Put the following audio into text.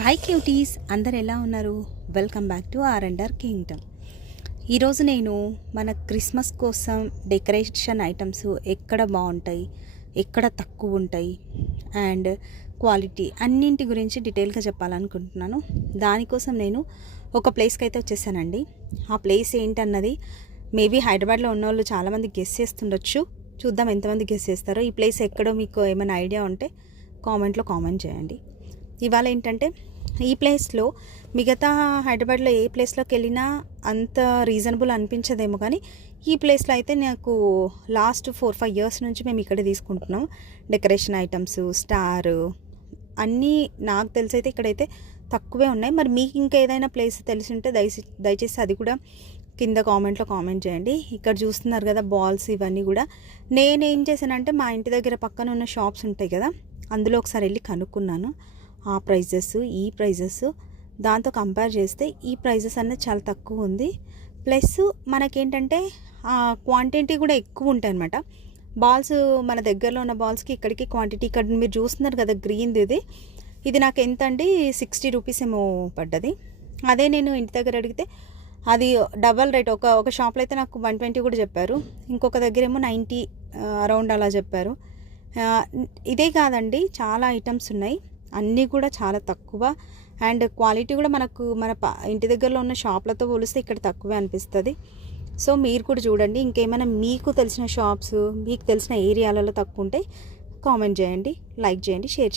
Hi cuties, అందరు ఎలా ఉన్నారు? Welcome back to our kingdom. ఈరోజు నేను మన క్రిస్మస్ కోసం డెకరేషన్ ఐటమ్స్ ఎక్కడ బాగుంటాయి, ఎక్కడ తక్కువ ఉంటాయి అండ్ క్వాలిటీ అన్నింటి గురించి డీటెయిల్గా చెప్పాలనుకుంటున్నాను. దానికోసం నేను ఒక ప్లేస్కి అయితే వచ్చేసానండి. ఆ ప్లేస్ ఏంటన్నది మేబీ హైదరాబాద్లో ఉన్న వాళ్ళు చాలామంది గెస్ చేస్తుండొచ్చు. చూద్దాం ఎంతమంది గెస్ చేస్తారో. ఈ ప్లేస్ ఎక్కడో మీకు ఏమైనా ఐడియా ఉంటే కామెంట్లో కామెంట్ చేయండి. ఇవాళ ఏంటంటే ఈ ప్లేస్లో మిగతా హైదరాబాద్లో ఏ ప్లేస్లోకి వెళ్ళినా అంత రీజనబుల్ అనిపించదేమో, కానీ ఈ ప్లేస్లో అయితే నాకు లాస్ట్ 4-5 ఇయర్స్ నుంచి మేము ఇక్కడే తీసుకుంటున్నాం. డెకరేషన్ ఐటమ్స్, స్టార్ అన్నీ నాకు తెలిసి అయితే ఇక్కడైతే తక్కువే ఉన్నాయి. మరి మీకు ఇంకా ఏదైనా ప్లేస్ తెలిసి ఉంటే దయచేసి అది కూడా కింద కామెంట్లో కామెంట్ చేయండి. ఇక్కడ చూస్తున్నారు కదా బాల్స్, ఇవన్నీ కూడా నేనేం చేశానంటే మా ఇంటి దగ్గర పక్కన ఉన్న షాప్స్ ఉంటాయి కదా, అందులో ఒకసారి వెళ్ళి కనుక్కున్నాను. ఆ ప్రైజెస్ ఈ ప్రైజెస్ దాంతో కంపేర్ చేస్తే ఈ ప్రైజెస్ అనేది చాలా తక్కువ ఉంది. ప్లస్ మనకేంటంటే క్వాంటిటీ కూడా ఎక్కువ ఉంటాయి అన్నమాట. బాల్స్ మన దగ్గరలో ఉన్న బాల్స్కి ఇక్కడికి క్వాంటిటీ, ఇక్కడ మీరు చూస్తున్నారు కదా గ్రీన్ది, ఇది నాకు ఎంత అండి 60 రూపీస్ ఏమో పడ్డది. అదే నేను ఇంటి దగ్గర అడిగితే అది డబల్ రేట్. ఒక షాప్లో అయితే నాకు 120 కూడా చెప్పారు, ఇంకొక దగ్గర ఏమో 90 అరౌండ్ అలా చెప్పారు. ఇదే కాదండి, చాలా ఐటమ్స్ ఉన్నాయి, అన్నీ కూడా చాలా తక్కువ అండ్ క్వాలిటీ కూడా మనకు మన ఇంటి దగ్గరలో ఉన్న షాప్లతో పోలిస్తే ఇక్కడ తక్కువే అనిపిస్తుంది. సో మీరు కూడా చూడండి. ఇంకేమైనా మీకు తెలిసిన షాప్స్, మీకు తెలిసిన ఏరియాలలో తక్కువ ఉంటే కామెంట్ చేయండి, లైక్ చేయండి, షేర్ చేయండి.